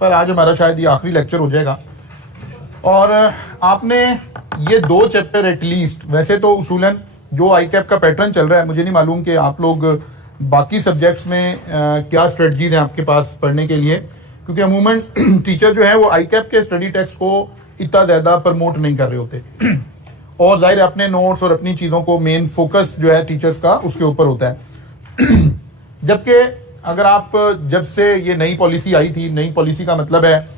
पर आज हमारा शायद ये आखिरी लेक्चर हो जाएगा। और आपने ये 2 चैप्टर एटलीस्ट, वैसे तो उसूलन जो ICAP का पैटर्न चल रहा है, मुझे नहीं मालूम कि आप लोग बाकी सब्जेक्ट्स में क्या स्ट्रेटजीज हैं आपके पास पढ़ने के लिए, क्योंकि अमूमन टीचर जो है वो ICAP के स्टडी टेक्स्ट को इतना ज्यादा प्रमोट नहीं कर रहे होते और जाहिर अपने नोट्स और अपनी चीजों को मेन फोकस जो है टीचर्स का उसके ऊपर होता है। जबकि अगर आप जब से ये नई पॉलिसी आई थी, नई पॉलिसी का मतलब है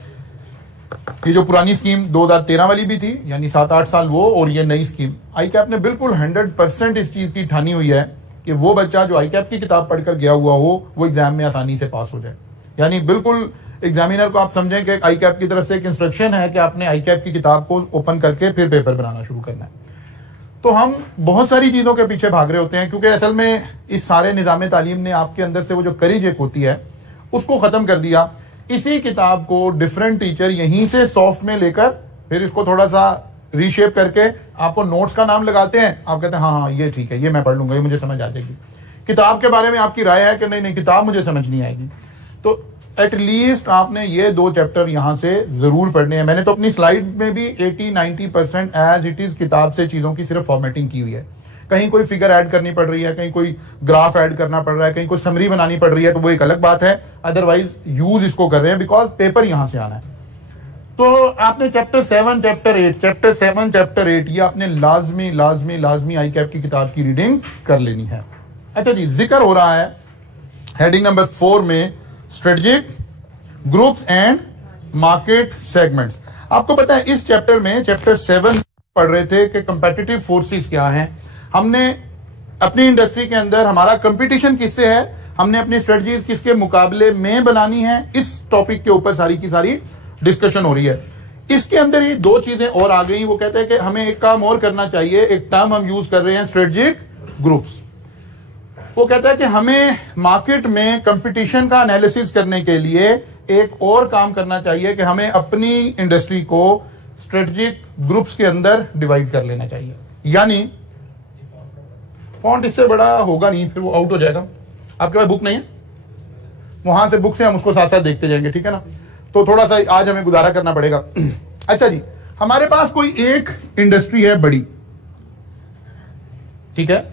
ये जो पुरानी स्कीम 2013 वाली भी थी, यानी 7-8 साल वो, और ये नई स्कीम, ICAP ने बिल्कुल 100% इस चीज की ठानी हुई है कि वो बच्चा जो ICAP की किताब पढ़कर गया हुआ हो वो एग्जाम में आसानी से पास हो जाए। यानी बिल्कुल एग्जामिनर को आप समझें कि ICAP की तरफ से एक इंस्ट्रक्शन है कि आपने ICAP की किताब को ओपन करके फिर पेपर बनाना शुरू करना है। तो हम बहुत सारी चीजों के पीछे भाग रहे होते हैं, क्योंकि असल में इस सारे निजाम तालीम ने आपके अंदर से वो जो करेज एक होती है उसको खत्म कर दिया। इसी किताब को डिफरेंट टीचर यहीं से सॉफ्ट में लेकर फिर इसको थोड़ा सा रीशेप करके आपको नोट्स का नाम लगाते हैं। आप कहते हैं हाँ ये ठीक है, ये मैं पढ़ लूंगा, ये मुझे समझ आ जाएगी। किताब के बारे में आपकी राय है कि नहीं किताब मुझे समझ नहीं आएगी। तो एटलीस्ट आपने ये 2 चैप्टर यहां से जरूर पढ़ने हैं। मैंने तो अपनी स्लाइड में भी 80-90% एज इट इज किताब से चीजों की सिर्फ फॉर्मेटिंग की हुई है। कहीं कोई फिगर ऐड करनी पड़ रही है, कहीं कोई ग्राफ ऐड करना पड़ रहा है, कहीं कोई समरी बनानी पड़ रही है, तो वो एक अलग बात है। अदरवाइज यूज इसको कर रहे हैं बिकॉज पेपर यहां से आना है। तो आपने चैप्टर 7, चैप्टर 8 ये आपने लाजमी ICAP की किताब की रीडिंग कर लेनी है। अच्छा जी, जिक्र हो रहा है हेडिंग नंबर 4 में strategic groups and market segments. आपको पता है इस चैप्टर में चैप्टर 7 पढ़ रहे थे कि कंपेटिटिव फोर्सेस क्या हैं। हमने अपनी इंडस्ट्री के अंदर हमारा कंपटीशन किससे है, हमने अपनी स्ट्रेटजीज किसके मुकाबले में बनानी है, इस टॉपिक के ऊपर सारी की सारी डिस्कशन हो रही है। इसके अंदर ये 2 चीजें और आ गई। वो कहते हैं कि हमें एक काम और करना चाहिए। एक टर्म हम यूज कर रहे हैं स्ट्रेटेजिक ग्रुप्स। वो कहता है कि हमें मार्केट में कंपटीशन का एनालिसिस करने के लिए एक और काम करना चाहिए कि हमें अपनी इंडस्ट्री को स्ट्रेटेजिक ग्रुप्स के अंदर डिवाइड कर लेना चाहिए। यानी फॉन्ट इससे बड़ा होगा नहीं, फिर वो आउट हो जाएगा। आपके पास बुक नहीं है, वहां से बुक से हम उसको साथ साथ देखते जाएंगे, ठीक है ना। तो थोड़ा सा आज हमें गुजारा करना पड़ेगा। अच्छा जी, हमारे पास कोई एक इंडस्ट्री है बड़ी, ठीक है।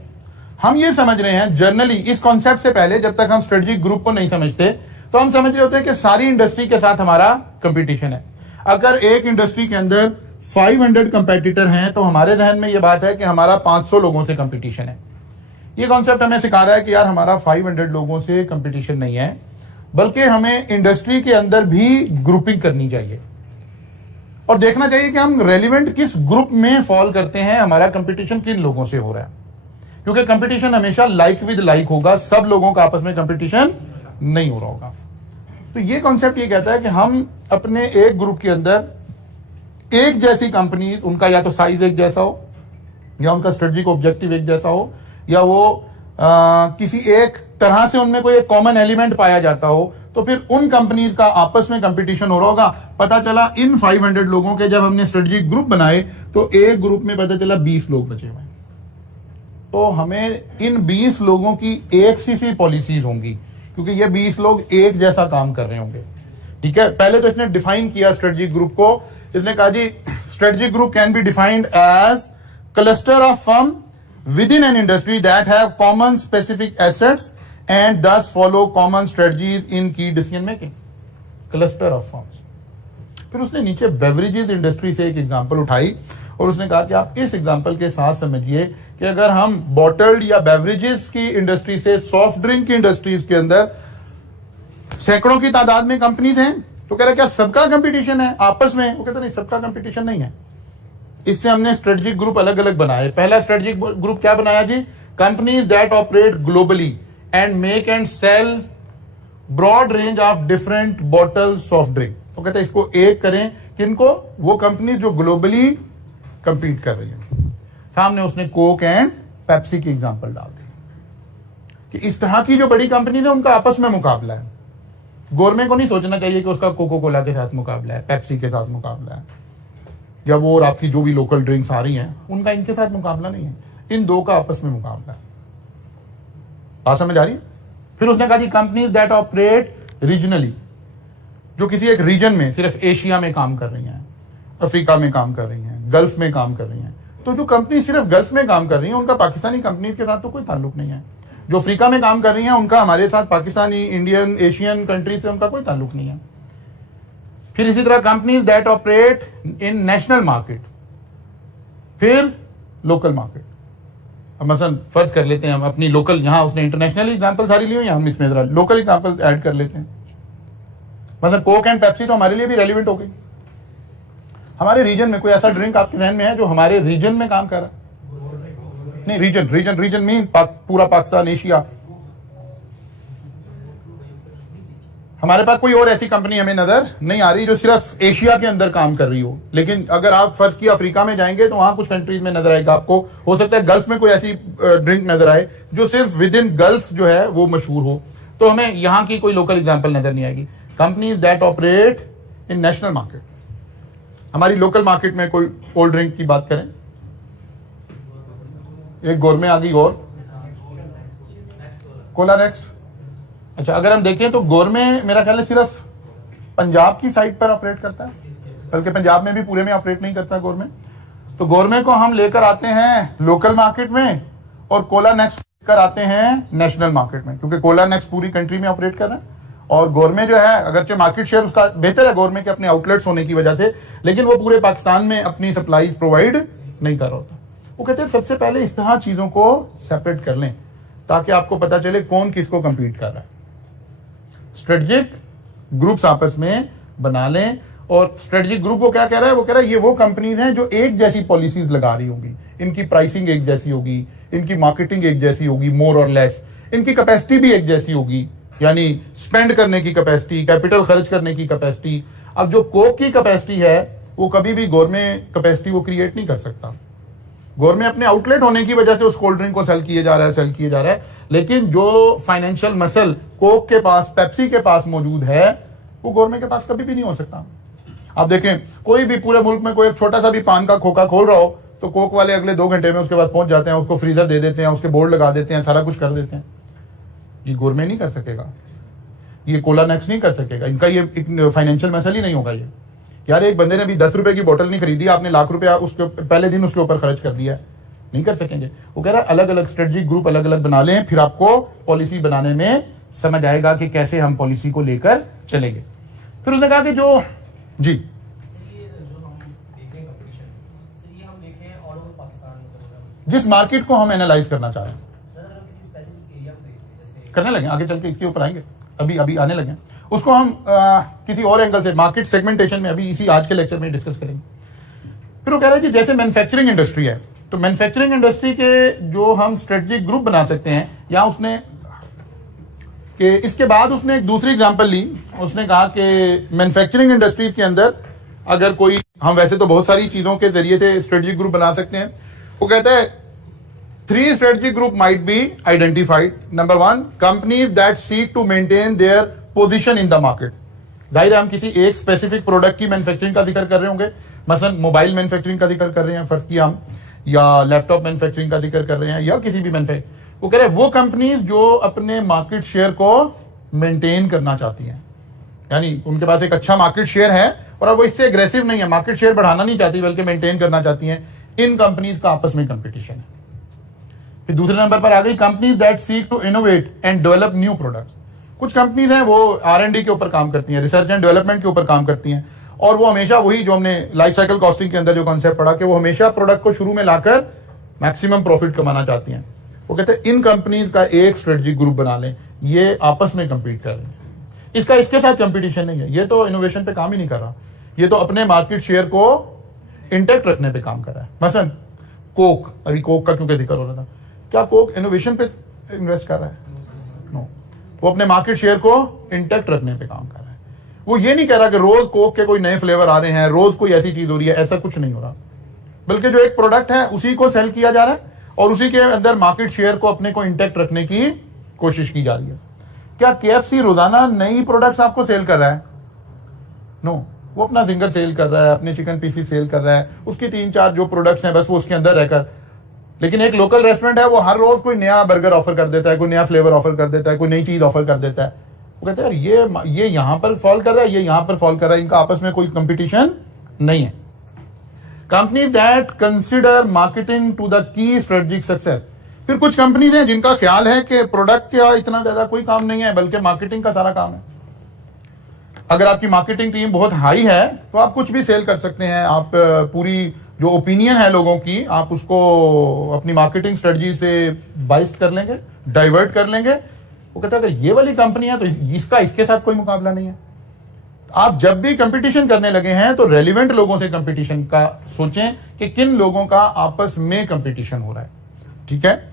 हम ये समझ रहे हैं जनरली इस कॉन्सेप्ट से पहले, जब तक हम स्ट्रेटेजिक ग्रुप को नहीं समझते, तो हम समझ रहे होते हैं कि सारी इंडस्ट्री के साथ हमारा कंपटीशन है। अगर एक इंडस्ट्री के अंदर 500 कंपेटिटर हैं तो हमारे जहन में ये बात है कि हमारा 500 लोगों से कंपटीशन है। ये कॉन्सेप्ट हमें सिखा रहा है कि यार हमारा 500 लोगों से कंपटीशन नहीं है, बल्कि हमें इंडस्ट्री के अंदर भी ग्रुपिंग करनी चाहिए और देखना चाहिए कि हम रेलिवेंट किस ग्रुप में फॉल करते हैं, हमारा कंपटीशन किन लोगों से हो रहा है। क्योंकि कंपटीशन हमेशा लाइक विद लाइक होगा, सब लोगों का आपस में कंपटीशन नहीं हो रहा होगा। तो ये कॉन्सेप्ट ये कहता है कि हम अपने एक ग्रुप के अंदर एक जैसी कंपनीज, उनका या तो साइज एक जैसा हो, या उनका स्ट्रेटेजिक ऑब्जेक्टिव एक जैसा हो, या वो किसी एक तरह से उनमें कोई एक कॉमन एलिमेंट पाया जाता हो, तो फिर उन कंपनीज का आपस में कंपटीशन हो रहा होगा। पता चला इन 500 लोगों के जब हमने स्ट्रेटेजिक ग्रुप बनाए तो एक ग्रुप में पता चला 20 लोग बचे हुए। तो हमें इन 20 लोगों की एक सी पॉलिसीज होंगी, क्योंकि ये 20 लोग एक जैसा काम कर रहे होंगे, ठीक है। पहले तो इसने डिफाइन किया स्ट्रेटेजिक ग्रुप को। इसने कहा जी strategic group can be defined as cluster of firm within an industry that have common specific assets and thus follow common strategies in key decision making. Cluster of firms. फिर उसने नीचे beverages industry से एक example उठाई और उसने कहा कि आप इस एग्जांपल के साथ समझिए कि अगर हम बॉटल्ड या बेवरेजेस की इंडस्ट्री से सॉफ्ट ड्रिंक की इंडस्ट्रीज के अंदर सैकड़ों की तादाद में कंपनीज हैं, तो कह रहे क्या सबका कंपटीशन है आपस में? वो कहते नहीं, सबका कंपटीशन नहीं है। इससे हमने स्ट्रेटेजिक ग्रुप अलग अलग बनाए। पहला स्ट्रेटेजिक ग्रुप क्या बनाया जी? Companies that operate globally and make and sell broad range of different bottles of drink. तो कहते हैं इसको एक करें, किनको? वो कंपनी जो ग्लोबली कंपीट कर रही है। सामने उसने कोक एंड पेप्सी की एग्जांपल डाल दी कि इस तरह की जो बड़ी कंपनीज है उनका आपस में मुकाबला है। गवर्नमेंट को नहीं सोचना चाहिए कि उसका कोको कोला के साथ मुकाबला है, पेप्सी के साथ मुकाबला है, या वो और आपकी जो भी लोकल ड्रिंक्स आ रही हैं उनका इनके साथ मुकाबला नहीं है, इन दो का आपस में मुकाबला है। बात समझ आ रही है? फिर उसने कहा जी कंपनीज दैट ऑपरेट रीजनली, जो किसी एक रीजन में सिर्फ एशिया में काम कर रही हैं, अफ्रीका में काम कर रही हैं, गल्फ में काम कर रही हैं, तो जो कंपनी सिर्फ गल्फ में काम कर रही है उनका पाकिस्तानी कंपनीज के साथ तो कोई ताल्लुक नहीं है। जो अफ्रीका में काम कर रही हैं उनका हमारे साथ पाकिस्तानी, इंडियन, एशियन कंट्री से उनका कोई ताल्लुक नहीं है। फिर इसी तरह companies that operate in national market, फिर लोकल मार्केट। अब मसलन फर्ज कर लेते हैं हम अपनी लोकल, यहां उसने इंटरनेशनल एग्जांपल सारी ली हुई है, हम इसमें जरा लोकल एग्जांपल ऐड कर लेते हैं। मतलब कोक एंड पेप्सी तो हमारे लिए भी रेलिवेंट हो गई। हमारे रीजन में कोई ऐसा ड्रिंक आपके ध्यान में है जो हमारे रीजन में काम कर रहा है? नहीं, रीजन मीन पूरा पाकिस्तान, एशिया। हमारे पास कोई और ऐसी कंपनी हमें नजर नहीं आ रही जो सिर्फ एशिया के अंदर काम कर रही हो। लेकिन अगर आप फर्ज किया अफ्रीका में जाएंगे तो वहां कुछ कंट्रीज में नजर आएगा आपको। हो सकता है गल्फ में कोई ऐसी ड्रिंक नजर आए जो सिर्फ विद इन गल्फ जो है वो मशहूर हो, तो हमें यहां की कोई लोकल एग्जांपल नजर नहीं आएगी। Companies that operate in national market. हमारी लोकल मार्केट में कोई कोल्ड ड्रिंक की बात करें, एक गोरमे आ गई और कोला नेक्स्ट। अच्छा, अगर हम देखें तो गोरमे मेरा ख्याल है सिर्फ पंजाब की साइड पर ऑपरेट करता है, बल्कि पंजाब में भी पूरे में ऑपरेट नहीं करता गोरमे। तो गोरमे को हम लेकर आते हैं लोकल मार्केट में और कोला नेक्स्ट लेकर आते हैं नेशनल मार्केट में, क्योंकि कोला नेक्स्ट पूरी कंट्री में ऑपरेट कर रहा है और गोरमे जो है अगरचे मार्केट शेयर उसका बेहतर है गोरमे के अपने आउटलेट्स होने की वजह से, लेकिन वो पूरे पाकिस्तान में अपनी सप्लाईज प्रोवाइड नहीं कर रहा होता। वो कहते हैं सबसे पहले इस तरह चीजों को सेपरेट कर लें ताकि आपको पता चले कौन किसको कंपीट कर रहा है। स्ट्रेटेजिक ग्रुप्स आपस में बना लें। और स्ट्रेटेजिक ग्रुप वो क्या कह रहा है? वो कह रहा है ये वो कंपनीज हैं जो एक जैसी पॉलिसीज लगा रही होंगी, इनकी प्राइसिंग एक जैसी होगी, इनकी मार्केटिंग एक जैसी होगी मोर और लेस, इनकी कैपेसिटी भी एक जैसी होगी, यानी स्पेंड करने की कैपेसिटी, कैपिटल खर्च करने की कैपेसिटी। अब जो कोक की कैपेसिटी है वो कभी भी गोरमे कैपेसिटी वो क्रिएट नहीं कर सकता। गोरमे अपने आउटलेट होने की वजह से उस कोल्ड ड्रिंक को सेल किए जा रहा है, लेकिन जो फाइनेंशियल मसल कोक के पास, पेप्सी के पास मौजूद है वो गोरमे के पास कभी भी नहीं हो सकता। आप देखें कोई भी पूरे मुल्क में कोई एक छोटा सा भी पान का खोखा खोल रहा हो तो कोक वाले अगले 2 घंटे में उसके बाद पहुंच जाते हैं, उसको फ्रीजर दे देते हैं, उसके बोर्ड लगा देते हैं, सारा कुछ कर देते हैं। ये गोरमे नहीं कर सकेगा, ये कोला नेक्स्ट नहीं कर सकेगा, इनका ये एक फाइनेंशियल मसल ही नहीं होगा। ये यार एक बंदे ने भी 10 रुपए की बोतल नहीं खरीदी, आपने लाख रुपया उसके पहले दिन उसके ऊपर खर्च कर दिया है, नहीं कर सकेंगे। वो कह रहा है अलग अलग स्ट्रेटेजिक ग्रुप अलग अलग बना लें, फिर आपको पॉलिसी बनाने में समझ आएगा कि कैसे हम पॉलिसी को लेकर चलेंगे। फिर उसने कहा कि जो जी जिस मार्केट को हम एनालाइज करना चाह रहे हैं करने लगे, आगे चल के इसके ऊपर आएंगे, अभी आने लगे, उसको हम किसी और एंगल से मार्केट सेगमेंटेशन में अभी इसी आज के लेक्चर में डिस्कस करेंगे। फिर वो कह रहा है कि जैसे मैन्युफैक्चरिंग इंडस्ट्री है तो मैन्युफैक्चरिंग इंडस्ट्री के जो हम स्ट्रेटेजिक ग्रुप बना सकते हैं, या उसने कि इसके बाद उसने एक दूसरी एग्जांपल ली। उसने कहा कि मैन्युफैक्चरिंग इंडस्ट्रीज के अंदर अगर कोई, हम वैसे तो बहुत सारी चीजों के जरिए से स्ट्रेटेजिक ग्रुप बना सकते हैं। वो कहता है 3 strategic group might be identified. Number 1, companies that seek to maintain their position in the market. जाहिर है हम किसी एक स्पेसिफिक प्रोडक्ट की मैन्युफैक्चरिंग का जिक्र कर रहे होंगे, मसलन मोबाइल मैन्युफैक्चरिंग का जिक्र कर रहे हैं फर्ज किया हम, या लैपटॉप मैन्युफैक्चरिंग का जिक्र कर रहे हैं, या किसी भी मैन्युफैक्चरिंग। वो कह रहे हैं वो कंपनीज जो अपने मार्केट शेयर को मेंटेन करना चाहती हैं, यानी उनके पास एक अच्छा मार्केट शेयर है और अब वो इससे एग्रेसिव नहीं है, मार्केट शेयर बढ़ाना नहीं चाहती बल्कि मेंटेन करना चाहती हैं। इन कंपनीज का आपस में कंपटीशन है। फिर दूसरे नंबर पर आ गई companies that seek to innovate and develop new products. कुछ कंपनीज हैं वो R&D के ऊपर काम करती हैं, रिसर्च एंड डेवलपमेंट के ऊपर काम करती हैं, और वो हमेशा वही जो हमने लाइफ साइकिल कॉस्टिंग के अंदर जो कॉन्सेप्ट पढ़ा कि वो हमेशा प्रोडक्ट को शुरू में लाकर मैक्सिमम प्रॉफिट कमाना चाहती हैं। वो कहते हैं इन कंपनीज का एक स्ट्रेटेजिक ग्रुप बना लें, ये आपस में कंपीट कर रहे हैं, इसका इसके साथ कंपटीशन नहीं है, ये तो इनोवेशन पे काम ही नहीं कर रहा, ये तो अपने मार्केट शेयर को इंटैक्ट रखने पे काम कर रहा है। मसलन कोक, अभी कोक का क्योंकि जिक्र हो रहा था, क्या कोक इनोवेशन पे इन्वेस्ट कर रहा है? नो, वो अपने मार्केट शेयर को इंटैक्ट रखने पे काम कर रहा है। वो ये नहीं कह रहा कि रोज कोक के कोई नए फ्लेवर आ रहे हैं, रोज कोई ऐसी चीज हो रही है, ऐसा कुछ नहीं हो रहा, बल्कि जो एक प्रोडक्ट है उसी को सेल किया जा रहा है और उसी के अंदर मार्केट शेयर को अपने को इंटैक्ट रखने की कोशिश की जा रही है। क्या KFC रोजाना नई प्रोडक्ट्स आपको सेल कर रहा है? नो, वो अपना जिंगर सेल कर रहा है, अपने चिकन पीसी सेल कर रहा है, उसकी 3-4 जो प्रोडक्ट्स हैं बस वो उसके अंदर रहकर। लेकिन एक लोकल रेस्टोरेंट है वो हर रोज कोई नया बर्गर ऑफर कर देता है, कोई नया फ्लेवर ऑफर कर देता है, कोई नई चीज ऑफर कर देता है। वो कहते हैं यार ये यहां पर फॉल कर रहा है, ये यहां पर फॉल कर रहा है, इनका आपस में कोई कंपटीशन नहीं है। Company that consider marketing to the key strategic success. फिर कुछ कंपनीज हैं जिनका ख्याल है कि प्रोडक्ट का इतना ज्यादा कोई काम नहीं है, बल्कि मार्केटिंग का सारा काम है। अगर आपकी मार्केटिंग टीम बहुत हाई है तो आप कुछ भी सेल कर सकते हैं। आप पूरी जो ओपिनियन है लोगों की, आप उसको अपनी मार्केटिंग स्ट्रेटजी से बाइस्ट कर लेंगे, डाइवर्ट कर लेंगे। वो कहता है अगर ये वाली कंपनी है तो इसके साथ कोई मुकाबला नहीं है। आप जब भी कंपटीशन करने लगे हैं तो रेलिवेंट लोगों से कंपटीशन का सोचें कि किन लोगों का आपस में कंपटीशन हो रहा है। ठीक है,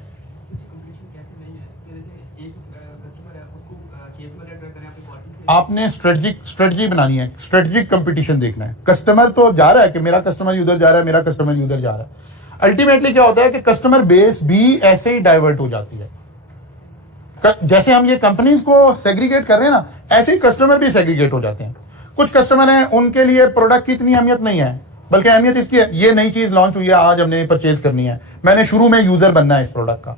आपने स्ट्रेटजी बनानी है, स्ट्रेटजिक कंपटीशन देखना है। कस्टमर तो जा रहा है कि मेरा कस्टमर उधर जा रहा है, मेरा कस्टमर उधर जा रहा है। अल्टीमेटली क्या होता है कि कस्टमर बेस भी ऐसे ही डाइवर्ट हो जाती है। जैसे हम ये कंपनीज को सेग्रीगेट कर रहे हैं ना, ऐसे ही कस्टमर भी सेग्रीगेट हो जाते हैं। कुछ कस्टमर हैं उनके लिए प्रोडक्ट की इतनी अहमियत नहीं है, बल्कि अहमियत इसकी है ये नई चीज लॉन्च हुई है, आज हमने परचेज करनी है, मैंने शुरू में यूजर बनना है इस प्रोडक्ट का।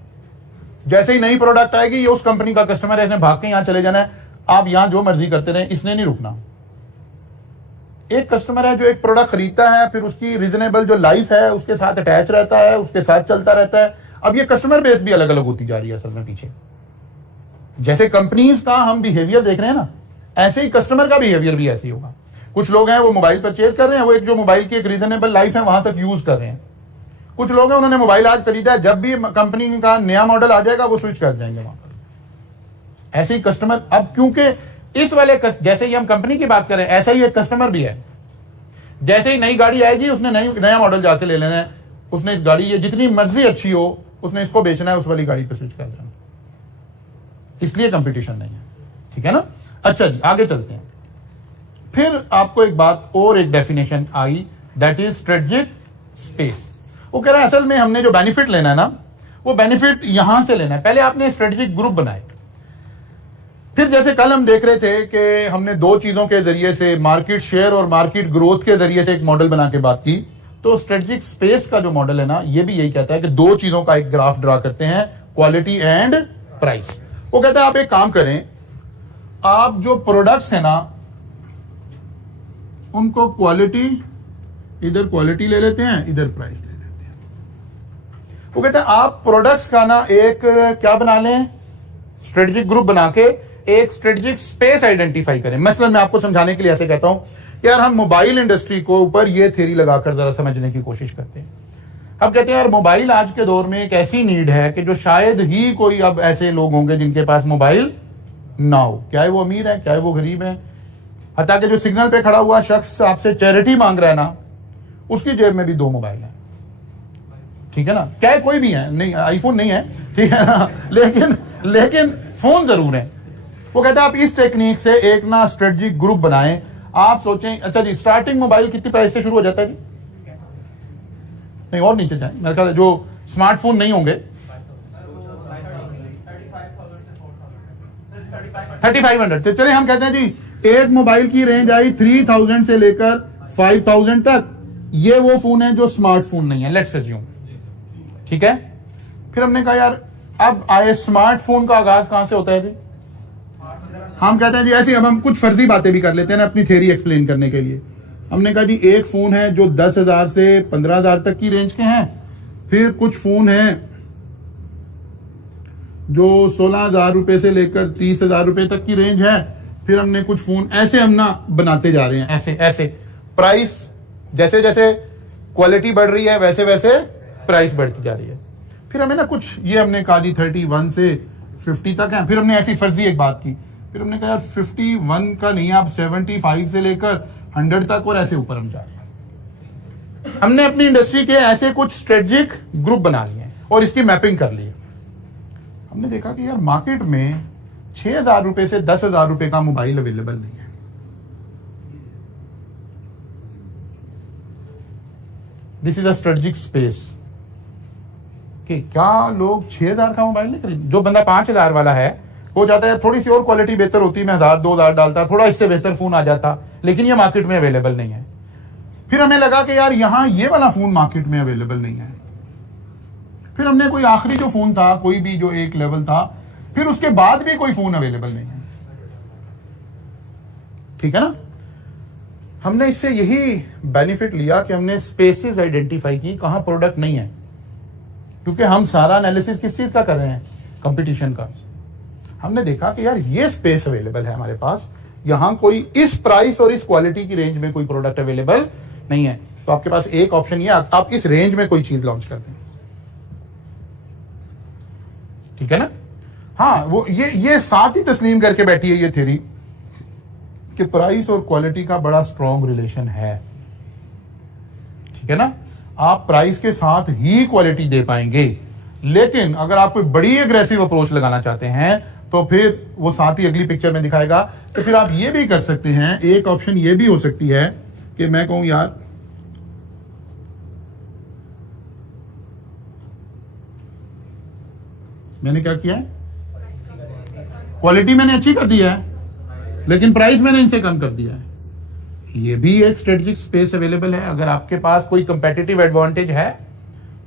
जैसे ही नई प्रोडक्ट आएगी, ये उस कंपनी का कस्टमर है, इसने भाग के यहां चले जाना है, आप यहां जो मर्जी करते रहे, इसने नहीं रुकना। एक कस्टमर है जो एक प्रोडक्ट खरीदता है, फिर उसकी रीजनेबल जो लाइफ है उसके साथ अटैच रहता है, उसके साथ चलता रहता है। अब ये कस्टमर बेस भी अलग अलग होती जा रही है असल में पीछे। जैसे कंपनीज का हम बिहेवियर देख रहे हैं ना, ऐसे ही कस्टमर का बिहेवियर भी ऐसे ही होगा। कुछ लोग हैं वो मोबाइल परचेज कर रहे हैं, वो एक जो मोबाइल की एक रीजनेबल लाइफ है वहां तक यूज कर रहे हैं। कुछ लोग हैं उन्होंने मोबाइल आज खरीदा है, जब भी कंपनी का नया मॉडल आ जाएगा वो स्विच कर जाएंगे वहां पर। ऐसे ही कस्टमर, अब क्योंकि इस वाले जैसे ही हम कंपनी की बात करें, ऐसा ही एक कस्टमर भी है। जैसे ही नई गाड़ी आएगी उसने नया मॉडल जाके ले लेना है, उसने इस गाड़ी ये जितनी मर्जी अच्छी हो उसने इसको बेचना है, उस वाली गाड़ी पे स्विच कर देना। इसलिए कंपटीशन नहीं है। ठीक है ना। अच्छा जी, आगे चलते हैं। फिर आपको एक बात और, एक definition I, that is strategic space. वो कह रहा है असल में हमने जो बेनिफिट लेना है ना, वो बेनिफिट यहां से लेना है। पहले आपने स्ट्रेटेजिक ग्रुप बनाए, फिर जैसे कल हम देख रहे थे कि हमने दो चीजों के जरिए से, मार्केट शेयर और मार्केट ग्रोथ के जरिए से एक मॉडल बना के बात की। तो स्ट्रेटेजिक स्पेस का जो मॉडल है ना, ये भी यही कहता है कि दो चीजों का एक ग्राफ ड्रा करते हैं, क्वालिटी एंड प्राइस। वो कहता है आप एक काम करें, आप जो प्रोडक्ट्स है ना उनको क्वालिटी, इधर क्वालिटी ले लेते हैं, इधर प्राइस ले लेते हैं। वो कहता है आप प्रोडक्ट्स का ना एक क्या बना लें, स्ट्रेटेजिक ग्रुप बना के एक स्ट्रेटेजिक स्पेस आइडेंटिफाई करें। मसलन मैं आपको समझाने के लिए ऐसे कहता हूं, यार हम मोबाइल इंडस्ट्री को ऊपर ये थ्योरी लगाकर जरा समझने की कोशिश करते हैं। अब कहते हैं यार मोबाइल आज के दौर में एक ऐसी नीड है कि जो शायद ही कोई अब ऐसे लोग होंगे जिनके पास मोबाइल ना हो, क्या है वो अमीर है, क्या है वो गरीब है। हत्ता कि जो सिग्नल पे खड़ा हुआ शख्स आपसे चैरिटी मांग रहा है ना, उसकी जेब में भी दो मोबाइल है। ठीक है ना, क्या है कोई भी है, नहीं आईफोन नहीं है, ठीक है ना, लेकिन फोन जरूर है। वो कहता है आप इस टेक्निक से एक ना स्ट्रेटेजिक ग्रुप बनाएं। आप सोचें, अच्छा जी स्टार्टिंग मोबाइल कितनी प्राइस से शुरू हो जाता है जी? नहीं और नीचे जाए, मेरे ख्याल जो स्मार्टफोन नहीं होंगे 3500। तो चलिए हम कहते हैं जी एक मोबाइल की रेंज आई 3000 से लेकर 5000 तक। ये वो फोन है जो स्मार्टफोन नहीं है, लेट्स अज्यूम। ठीक है, फिर हमने कहा यार अब आए स्मार्टफोन का आगाज कहां से होता है जी? हम कहते हैं जी ऐसे, अब हम कुछ फर्जी बातें भी कर लेते हैं ना अपनी थ्योरी एक्सप्लेन करने के लिए। हमने कहा जी एक फोन है जो 10,000 से 15,000 तक की रेंज के हैं, फिर कुछ फोन हैं जो 16,000 रुपए से लेकर 30,000 रुपए तक की रेंज है, फिर हमने कुछ फोन ऐसे हम ना बनाते जा रहे हैं, ऐसे ऐसे प्राइस जैसे जैसे क्वालिटी बढ़ रही है वैसे वैसे प्राइस बढ़ती जा रही है। फिर हमें ना कुछ ये हमने कहा जी 31 से 50 तक है। फिर हमने ऐसी फर्जी एक बात की, फिर हमने कहा यार 51 का नहीं, आप 75 से लेकर 100 तक और ऐसे ऊपर हम जा रहे हैं। हमने अपनी इंडस्ट्री के ऐसे कुछ स्ट्रेटेजिक ग्रुप बना लिए हैं और इसकी मैपिंग कर ली है। हमने देखा कि यार मार्केट में 6,000 रुपए से 10,000 रुपए का मोबाइल अवेलेबल नहीं है। This is a strategic space कि क्या लोग 6,000 का मोबाइल नहीं खरीद, जो बंदा 5,000 वाला है हो जाता है, थोड़ी सी और क्वालिटी बेहतर होती, मैं 1,000-2,000 डालता, थोड़ा इससे बेहतर फोन आ जाता, लेकिन ये मार्केट में अवेलेबल नहीं है। फिर हमें लगा कि यार यहां ये वाला फोन मार्केट में अवेलेबल नहीं है। फिर हमने कोई आखिरी जो फोन था, कोई भी जो एक लेवल था, फिर उसके बाद भी कोई फोन अवेलेबल नहीं है। ठीक है ना। हमने इससे यही बेनिफिट लिया कि हमने स्पेसेस आइडेंटिफाई की कहां प्रोडक्ट नहीं है, क्योंकि हम सारा एनालिसिस किस चीज का कर रहे हैं, कंपटीशन का। हमने देखा कि यार ये स्पेस अवेलेबल है हमारे पास, यहां कोई इस प्राइस और इस क्वालिटी की रेंज में कोई प्रोडक्ट अवेलेबल नहीं है, तो आपके पास एक ऑप्शन ये आप इस रेंज में कोई चीज लॉन्च कर दें, ठीक है ना। हाँ, वो ये साथ ही तस्लीम करके बैठी है ये थ्योरी कि प्राइस और क्वालिटी का बड़ा स्ट्रॉन्ग रिलेशन है, ठीक है ना। आप प्राइस के साथ ही क्वालिटी दे पाएंगे, लेकिन अगर आप कोई बड़ी एग्रेसिव अप्रोच लगाना चाहते हैं तो फिर वो साथ ही अगली पिक्चर में दिखाएगा। तो फिर आप ये भी कर सकते हैं, एक ऑप्शन ये भी हो सकती है कि मैं कहूं यार मैंने क्या किया है, क्वालिटी मैंने अच्छी कर दिया है लेकिन प्राइस मैंने इनसे कम कर दिया है। ये भी एक स्ट्रेटेजिक स्पेस अवेलेबल है। अगर आपके पास कोई कंपेटिटिव एडवांटेज है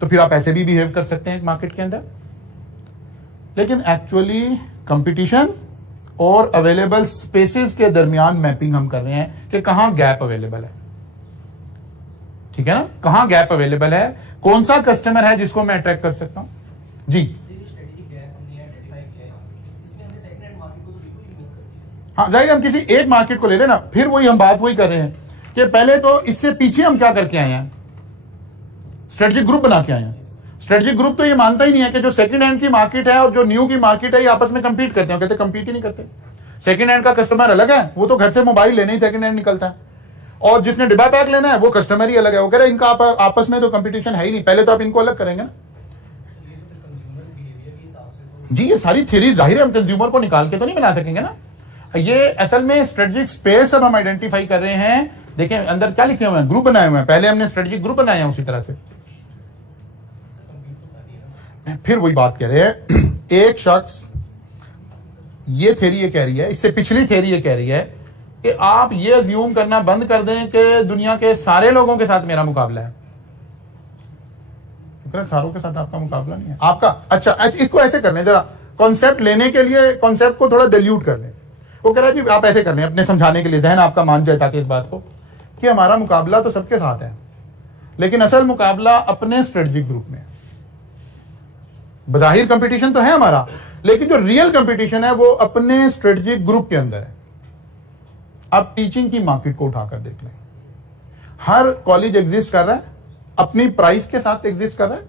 तो फिर आप ऐसे भी बिहेव कर सकते हैं मार्केट के अंदर। लेकिन एक्चुअली कंपटीशन और अवेलेबल स्पेसेस के दरमियान मैपिंग हम कर रहे हैं कि कहां गैप अवेलेबल है, ठीक है ना, कहां गैप अवेलेबल है, कौन सा कस्टमर है जिसको मैं अट्रैक्ट कर सकता हूं। जी हाँ, जाहिर हम किसी एक मार्केट को ले लेना, फिर वही हम बात वही कर रहे हैं कि पहले तो इससे पीछे हम क्या करके आए हैं, स्ट्रेटेजिक ग्रुप बना के आए हैं। स्ट्रेटेजिक ग्रुप तो ये मानता ही नहीं है कि जो सेकंड हैंड की मार्केट है और जो न्यू की मार्केट है ये आपस में कंपीट करते हैं। कहते कंपीट ही नहीं करते। सेकंड हैंड का कस्टमर अलग है, वो तो घर से मोबाइल लेने ही सेकंड हैंड निकलता है, और जिसने डिब्बा पैक लेना है वो कस्टमर ही अलग है। वो कह रहे हैं इनका आपस में तो कंपटीशन है ही नहीं, पहले तो आप इनको अलग करेंगे ना। जी ये सारी थ्योरी जाहिर है हम कंज्यूमर को निकाल के तो नहीं बना सकेंगे ना। ये असल में स्ट्रेटेजिक स्पेस अब हम आइडेंटिफाई कर रहे हैं। देखें अंदर क्या लिखे हुए हैं, ग्रुप बनाए हुए हैं। पहले हमने स्ट्रेटेजिक ग्रुप बनाए हैं, उसी तरह से फिर वही बात कह रहे हैं। एक शख्स ये थ्योरी ये कह रही है, इससे पिछली थ्योरी ये कह रही है कि आप ये अज्यूम करना बंद कर दें कि दुनिया के सारे लोगों के साथ मेरा मुकाबला है। सारों के साथ आपका मुकाबला नहीं है, आपका अच्छा इसको ऐसे कर लें, जरा कॉन्सेप्ट लेने के लिए कॉन्सेप्ट को थोड़ा डिल्यूट कर लें। वो कह रहा है जी आप ऐसे कर लें अपने समझाने के लिए, जहन आपका मान जाए ताकि इस बात को कि हमारा मुकाबला तो सबके साथ है, लेकिन असल मुकाबला अपने स्ट्रेटेजिक ग्रुप में। बज़ाहिर कंपटीशन तो है हमारा, लेकिन जो रियल कंपटीशन है वो अपने स्ट्रेटेजिक ग्रुप के अंदर है। आप टीचिंग की मार्केट को उठाकर देख लें, हर कॉलेज एग्जिस्ट कर रहा है, अपनी प्राइस के साथ एग्जिस्ट कर रहा है।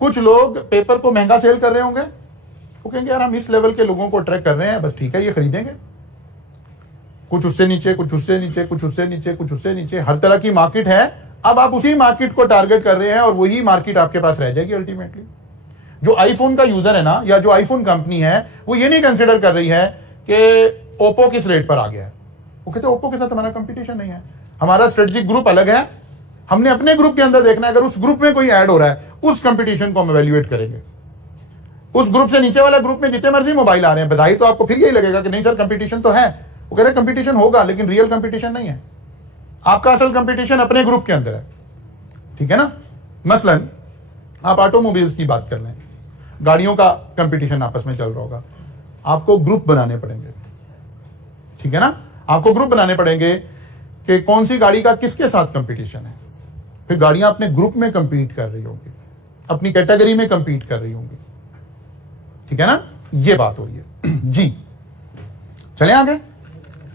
कुछ लोग पेपर को महंगा सेल कर रहे होंगे, वो कहेंगे यार हम इस लेवल के लोगों को अट्रैक्ट कर रहे हैं, बस ठीक है ये खरीदेंगे। कुछ उससे नीचे, कुछ उससे नीचे, कुछ उससे नीचे, कुछ उससे नीचे, हर तरह की मार्केट है। अब आप उसी मार्केट को टारगेट कर रहे हैं और वही मार्केट आपके पास रह जाएगी अल्टीमेटली। जो आईफोन का यूजर है ना, या जो आईफोन कंपनी है, वो ये नहीं कंसिडर कर रही है कि ओप्पो किस रेट पर आ गया है। वो कहते हैं ओप्पो के साथ हमारा कंपटीशन नहीं है, हमारा स्ट्रेटेजिक ग्रुप अलग है। हमने अपने ग्रुप के अंदर देखना है, अगर उस ग्रुप में कोई ऐड हो रहा है उस कंपटीशन को हम एवेल्युएट करेंगे। उस ग्रुप से नीचे वाला ग्रुप में जितने मर्जी मोबाइल आ रहे हैं, बधाई, तो आपको फिर यही लगेगा कि नहीं सर कंपटीशन तो है। वो कहते हैं कंपटीशन होगा लेकिन रियल कंपटीशन नहीं है, आपका असल कंपटीशन अपने ग्रुप के अंदर है, ठीक है ना। मसलन आप ऑटोमोबाइल्स की बात कर लें, गाड़ियों का कंपटीशन आपस में चल रहा होगा, आपको ग्रुप बनाने पड़ेंगे, ठीक है ना। आपको ग्रुप बनाने पड़ेंगे कि कौन सी गाड़ी का किसके साथ कंपटीशन है। फिर गाड़ियां अपने ग्रुप में कंपीट कर रही होंगी, अपनी कैटेगरी में कंपीट कर रही होंगी, ठीक है ना। ये बात हो रही है जी। चले आगे।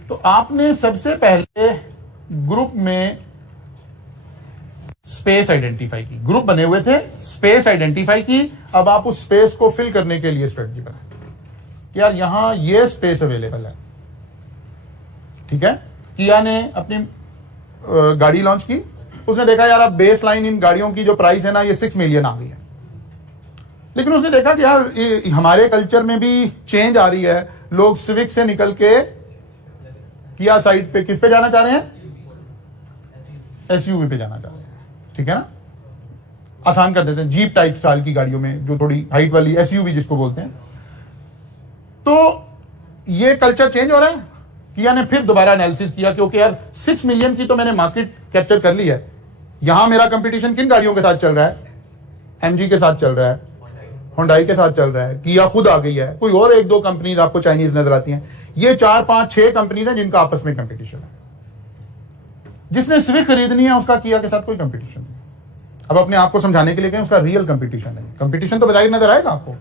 तो आपने सबसे पहले ग्रुप में स्पेस आइडेंटिफाई की, ग्रुप बने हुए थे, स्पेस आइडेंटिफाई की। अब आप उस स्पेस को फिल करने के लिए स्ट्रेटजी बनाए। यार यहां ये स्पेस अवेलेबल है, ठीक है। किया ने अपनी गाड़ी लॉन्च की, उसने देखा यार अब बेस लाइन इन गाड़ियों की जो प्राइस है ना ये 6 मिलियन आ गई है। लेकिन उसने देखा कि यार हमारे कल्चर में भी चेंज आ रही है, लोग सिविक से निकल के किया साइड पे किस पे जाना चाह रहे हैं, एसयूवी पे जाना चाह रहे हैं, ठीक है ना। आसान कर देते हैं, जीप टाइप स्टाइल की गाड़ियों में जो थोड़ी हाइट वाली एसयूवी जिसको बोलते हैं। तो ये कल्चर चेंज हो रहा है। किया ने फिर दोबारा एनालिसिस किया क्योंकि यार 6 मिलियन की तो मैंने मार्केट कैप्चर कर ली है, यहां मेरा कंपटीशन किन गाड़ियों के साथ चल रहा है, एमजी के साथ चल रहा है, हुंडई के साथ चल रहा है, किया खुद आ गई है, कोई और 1-2 कंपनीज आपको चाइनीज नजर आती हैं। ये 4-5-6 कंपनीज हैं जिनका आपस में कंपटीशन है। जिसने स्विफ्ट खरीदनी है उसका किया के साथ कोई कंपटीशन नहीं। अब अपने आप को समझाने के लिए कहें उसका रियल कंपटीशन है। कंपटीशन तो बताइए नजर आएगा आपको,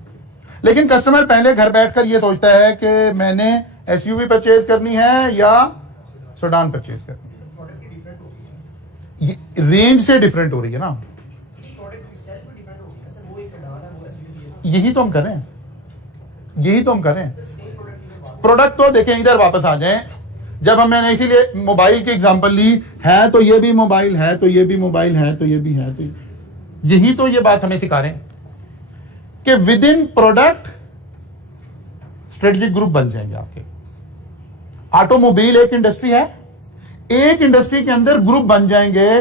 लेकिन कस्टमर पहले घर बैठकर ये सोचता है कि मैंने एसयूवी परचेज करनी है या सेडान परचेज करनी है। रेंज से डिफरेंट हो रही है ना, यही तो हम कर रहे हैं, यही तो हम कर रहे हैं। प्रोडक्ट तो देखें, इधर वापस आ जाएं। जब मैंने इसीलिए मोबाइल की एग्जांपल ली है, तो ये भी मोबाइल है, तो ये भी मोबाइल है, तो ये भी है, तो यही तो ये बात हमें सिखा रहे हैं कि with in product strategic group बन जाएंगे आपके। ऑटोमोबाइल एक इंडस्ट्री है, एक इंडस्ट्री के अंदर ग्रुप बन जाएंगे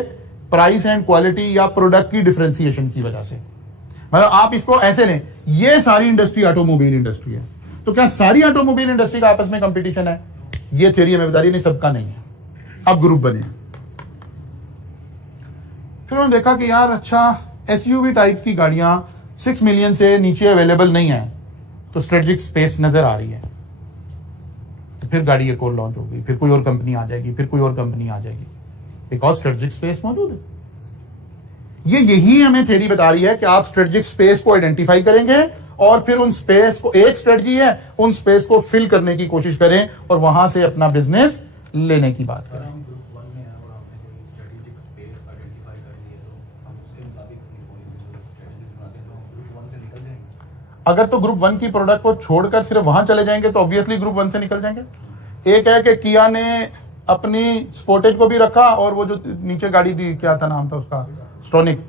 प्राइस एंड क्वालिटी या प्रोडक्ट की डिफरेंशिएशन की वजह से। मतलब आप इसको ऐसे लें, ये सारी इंडस्ट्री ऑटोमोबाइल इंडस्ट्री है, तो क्या सारी ऑटोमोबाइल इंडस्ट्री का आपस में कंपटीशन है? ये थ्योरी हमें बता रही नहीं, सबका नहीं है। अब ग्रुप बने, फिर उन्होंने देखा कि यार अच्छा एसयूवी टाइप की गाड़ियां 6 मिलियन से नीचे अवेलेबल नहीं है, तो स्ट्रेटेजिक स्पेस नजर आ रही है। तो फिर गाड़ी एक और लॉन्च होगी, फिर कोई और कंपनी आ जाएगी, फिर कोई और कंपनी आ जाएगी, बिकॉज स्ट्रेटेजिक स्पेस मौजूद है। यही हमें थ्योरी बता रही है कि आप स्ट्रेटेजिक स्पेस को आइडेंटिफाई करेंगे और फिर उन स्पेस को, एक स्ट्रेटजी है, उन स्पेस को फिल करने की कोशिश करें और वहां से अपना बिजनेस लेने की बात करें। अगर तो ग्रुप 1 की प्रोडक्ट को छोड़कर सिर्फ वहां चले जाएंगे तो ऑब्वियसली ग्रुप 1 से निकल जाएंगे। एक है कि किया ने अपनी स्पोर्टेज को भी रखा और वो जो नीचे गाड़ी थी, क्या था नाम था उसका, स्टोनिक,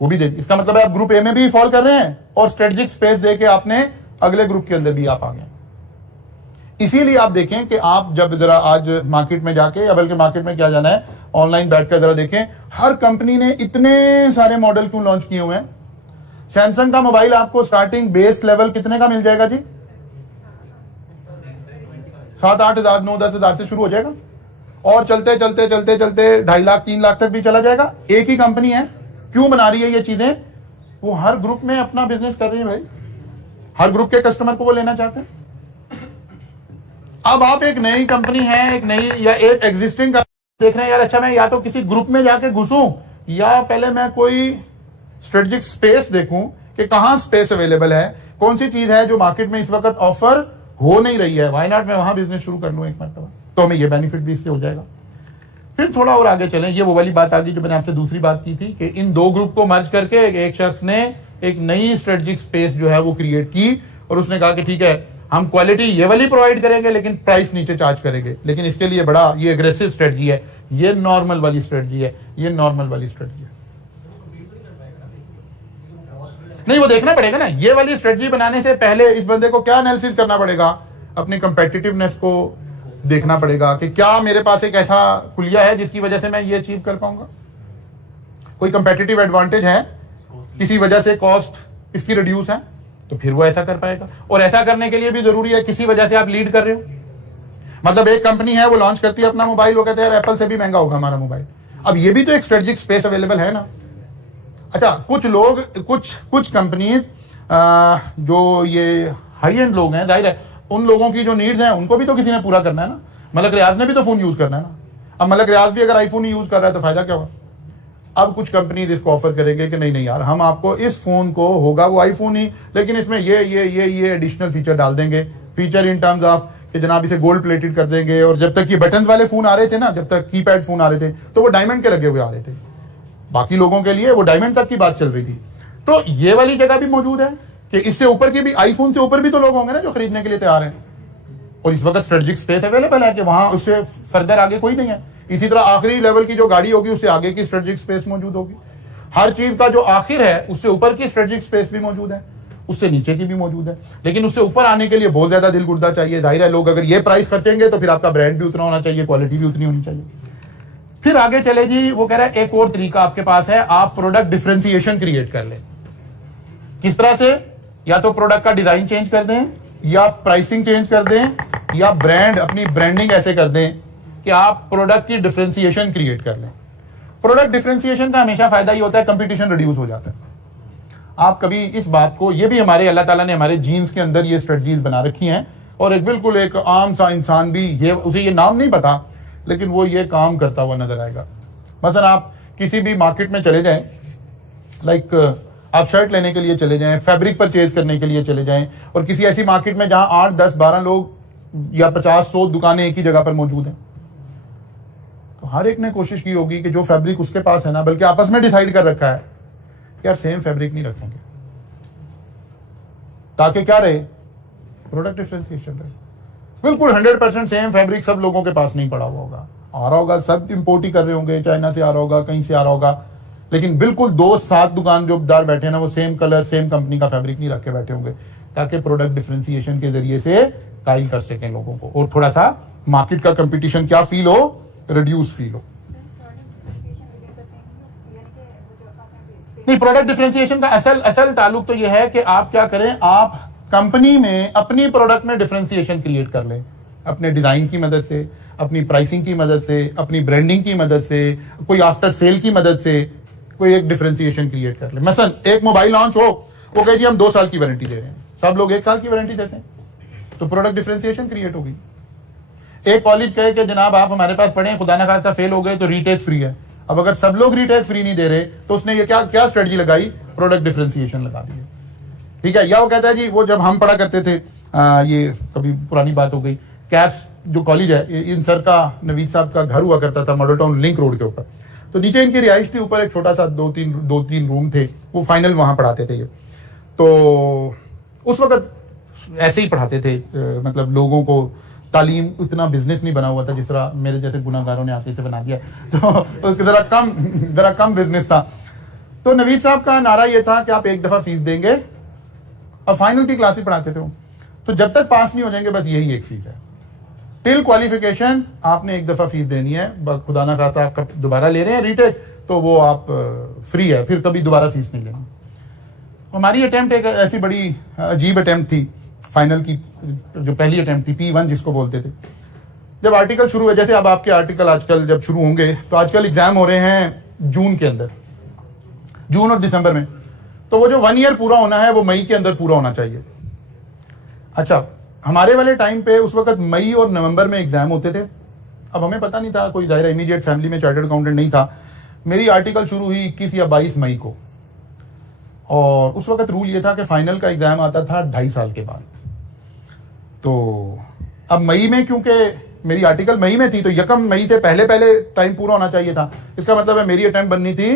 वो भी दे दी। इसका मतलब है आप ग्रुप ए में भी फॉल कर रहे हैं और स्ट्रेटेजिक स्पेस देके आपने अगले ग्रुप के अंदर भी आप आ गए। इसीलिए आप देखें कि आप जब जरा आज मार्केट में जाके, या बल्कि मार्केट में क्या जाना है, ऑनलाइन बैठकर जरा देखें, हर कंपनी ने इतने सारे मॉडल क्यों लॉन्च किए हुए हैं। सैमसंग का मोबाइल आपको स्टार्टिंग बेस लेवल कितने का मिल जाएगा जी? 7-8 हजार, 9-10 हजार से शुरू हो जाएगा और चलते चलते चलते चलते 2.5 लाख 3 लाख तक भी चला जाएगा। एक ही कंपनी है, क्यों बना रही है ये चीजें? वो हर ग्रुप में अपना बिजनेस कर रही है भाई, हर ग्रुप के कस्टमर को वो लेना चाहते हैं। अब आप एक नई कंपनी है, एक नई या एक एग्जिस्टिंग देख रहे हैं, यार अच्छा मैं या तो किसी ग्रुप में जाके घुसूं या पहले मैं कोई स्ट्रेटेजिक स्पेस देखूं कि कहां स्पेस अवेलेबल है, कौन सी चीज है जो मार्केट में इस वक्त ऑफर हो नहीं रही है, व्हाई नॉट मैं वहां बिजनेस शुरू कर लूं एक मरतबा, तो हमें ये बेनिफिट भी इससे हो जाएगा। फिर थोड़ा और आगे चलें, ये वो वाली बात आ गई जो मैंने आपसे दूसरी बात की थी कि इन दो ग्रुप को मर्ज करके एक शख्स ने एक नई स्ट्रेटेजिक स्पेस जो है वो क्रिएट की और उसने कहा कि ठीक है हम क्वालिटी ये वाली प्रोवाइड करेंगे लेकिन प्राइस नीचे चार्ज करेंगे, लेकिन इसके लिए बड़ा ये एग्रेसिव स्ट्रेटजी है, ये नॉर्मल वाली स्ट्रेटजी है, ये नॉर्मल वाली स्ट्रेटजी है। नहीं, वो देखना पड़ेगा ना, ये वाली स्ट्रेटजी बनाने से पहले इस बंदे को क्या एनालिसिस करना पड़ेगा, अपनी कंपेटिटिवनेस को देखना पड़ेगा कि क्या मेरे पास एक ऐसा खुलिया है जिसकी वजह से मैं ये अचीव कर पाऊंगा, कोई कंपेटिटिव एडवांटेज है, किसी वजह से कॉस्ट इसकी रिड्यूस है, तो फिर वो ऐसा कर पाएगा। और ऐसा करने के लिए भी जरूरी है किसी वजह से आप लीड कर रहे हो। मतलब एक कंपनी है वो लॉन्च करती है अपना मोबाइल, वो कहते हैं एप्पल से भी महंगा होगा हमारा मोबाइल, अब ये भी तो एक स्ट्रेटेजिक स्पेस अवेलेबल है ना। अच्छा, कुछ लोग, कुछ कंपनीज जो ये हाई एंड लोग हैं, जाहिर है उन लोगों की जो नीड्स हैं उनको भी तो किसी ने पूरा करना है ना। मलक रियाज ने भी तो फोन यूज करना है ना। अब मलक रियाज भी अगर आईफोन यूज कर रहा है तो फायदा क्या हुआ। अब कुछ कंपनीज इसको ऑफर करेंगे कि नहीं नहीं यार, हम आपको इस फोन को, होगा वो आईफोन ही, लेकिन इसमें ये एडिशनल फीचर डाल देंगे। फीचर इन टर्म्स ऑफ कि जनाब इसे गोल्ड प्लेटेड कर देंगे। और जब तक ये बटन वाले फोन आ रहे थे ना, जब तक कीपैड फोन आ रहे थे तो वो डायमंड के लगे हुए आ रहे थे, बाकी लोगों के लिए वो डायमंड तक की बात चल रही थी। तो ये वाली जगह भी मौजूद है कि इससे ऊपर की भी, आईफोन से ऊपर भी तो लोग होंगे ना जो खरीदने के लिए तैयार हैं। और इस वक्त स्ट्रेटेजिक स्पेस अवेलेबल है कि वहां उससे फर्दर आगे कोई नहीं है। इसी तरह आखिरी लेवल की जो गाड़ी होगी उससे आगे की स्ट्रेटेजिक स्पेस मौजूद होगी। हर चीज का जो आखिर है उससे ऊपर की स्ट्रेटेजिक स्पेस भी मौजूद है, उससे नीचे की भी मौजूद है। लेकिन उससे ऊपर आने के लिए बहुत ज्यादा दिल गुर्दा चाहिए। जाहिर है लोग अगर ये प्राइस खर्चेंगे तो फिर आपका ब्रांड भी उतना होना चाहिए, क्वालिटी भी उतनी होनी चाहिए। फिर आगे चले जी, वो कह रहा है एक और तरीका आपके पास है, आप प्रोडक्ट डिफरेंशिएशन क्रिएट कर लें। किस तरह से? या तो प्रोडक्ट का डिजाइन चेंज कर दें, या प्राइसिंग चेंज कर दें, या ब्रांड, अपनी ब्रांडिंग ऐसे कर दें कि आप प्रोडक्ट की डिफरेंशिएशन क्रिएट कर लें। प्रोडक्ट डिफरेंशिएशन का हमेशा फायदा ही होता है, कंपटीशन रिड्यूस हो जाता है। आप कभी इस बात को, ये भी हमारे अल्लाह ताला ने हमारे जीन्स के अंदर ये स्ट्रेटजीज बना रखी हैं, और एक बिल्कुल एक आम सा इंसान भी ये, उसे ये नाम नहीं पता, लेकिन वो ये काम करता हुआ नजर आएगा। मसलन आप किसी भी मार्केट में चले जाएं, लाइक आप शर्ट लेने के लिए चले जाएं, फैब्रिक परचेज करने के लिए चले जाएं, और किसी ऐसी मार्केट में जहां 8, 10, 12 लोग या 50, 100 दुकानें एक ही जगह पर मौजूद हैं, तो हर एक ने कोशिश की होगी कि जो फैब्रिक उसके पास है ना, बल्कि आपस में डिसाइड कर रखा है कि यार सेम फैब्रिक नहीं रखेंगे, ताकि क्या रहे, प्रोडक्ट डिफरेंशिएशन रहे। बिल्कुल 100% सेम फैब्रिक सब लोगों के पास नहीं पड़ा हुआ होगा, आ रहा होगा, सब इंपोर्ट ही कर रहे होंगे, चाइना से आ रहा होगा, कहीं से आ रहा होगा, लेकिन बिल्कुल 2-7 दुकानदार बैठे ना, वो सेम कलर सेम कंपनी का फैब्रिक नहीं रख के बैठे होंगे, ताकि प्रोडक्ट डिफरेंशिएशन के जरिए से कायल कर सकें लोगों को, और थोड़ा सा मार्केट का कंपटीशन क्या फील हो, रिड्यूस फील हो। नहीं, प्रोडक्ट डिफरेंशिएशन का असल ताल्लुक तो यह है कि आप क्या करें, आप कंपनी में अपनी प्रोडक्ट में डिफरेंशिएशन क्रिएट कर लें, अपने डिजाइन की मदद से, अपनी प्राइसिंग की मदद से, अपनी ब्रांडिंग की मदद से, कोई आफ्टर सेल की मदद से कोई एक डिफरेंशिएशन क्रिएट कर ले। मसलन एक मोबाइल लॉन्च हो, वो कहे जी हम 2 साल की वारंटी दे रहे हैं, सब लोग 1 साल की वारंटी देते हैं, तो प्रोडक्ट डिफरेंशिएशन क्रिएट होगी। एक कॉलेज कहे कि जनाब आप हमारे पास पढ़े, खुदा ना खास्ता फेल हो गए तो रीटेक फ्री है। अब अगर सब लोग रीटेक फ्री नहीं दे रहे, तो उसने ये क्या स्ट्रेटजी लगाई, प्रोडक्ट डिफरेंशिएशन लगा दी। ठीक है, या वो कहता है जी वो जब हम पढ़ा करते थे, ये कभी पुरानी बात हो गई, कैप्स जो कॉलेज है, इन सर का, नवीद साहब का घर हुआ करता था मॉडल टाउन लिंक रोड के ऊपर, तो नीचे इनकी रिहाइश थी, ऊपर एक छोटा सा 2-3 रूम थे, वो फाइनल वहां पढ़ाते थे ये। तो उस वक्त ऐसे ही पढ़ाते थे, मतलब लोगों को तालीम, उतना बिजनेस नहीं बना हुआ था जिस तरह मेरे जैसे गुनाहगारों ने आके से बना दिया, तो जरा कम बिजनेस था। तो नवीद साहब का नारा ये था कि आप एक दफा फीस देंगे, और फाइनल की क्लासेस पढ़ाते थे, तो जब तक पास नहीं हो जाएंगे बस यही एक फीस है, टिल क्वालिफिकेशन आपने एक दफा फीस देनी है, खुदा ना खास्ता आप दोबारा ले रहे हैं रीटेक, तो वो आप फ्री है, फिर कभी दोबारा फीस नहीं लेना। हमारी अटेम्प्ट एक ऐसी बड़ी अजीब अटेम्प्ट थी, फाइनल की जो पहली अटेम्प्ट थी, P1 जिसको बोलते थे। जब आर्टिकल शुरू हुए, जैसे अब आपके आर्टिकल आजकल जब शुरू होंगे, तो आजकल एग्जाम हो रहे हैं जून के अंदर, जून और दिसंबर में, तो वो जो 1 ईयर पूरा होना है वो मई के अंदर पूरा होना चाहिए। अच्छा, हमारे वाले टाइम पे उस वक्त मई और नवंबर में एग्जाम होते थे। अब हमें पता नहीं था, कोई जाहिर इमीडिएट फैमिली में चार्टर्ड अकाउंटेंट नहीं था। मेरी आर्टिकल शुरू हुई 21 या 22 मई को, और उस वक्त रूल ये था कि फाइनल का एग्जाम आता था 2.5 साल के बाद। तो अब मई में, क्योंकि मेरी आर्टिकल मई में थी, तो 1 मई से पहले टाइम पूरा होना चाहिए था। इसका मतलब है मेरी अटेम्प्ट बननी थी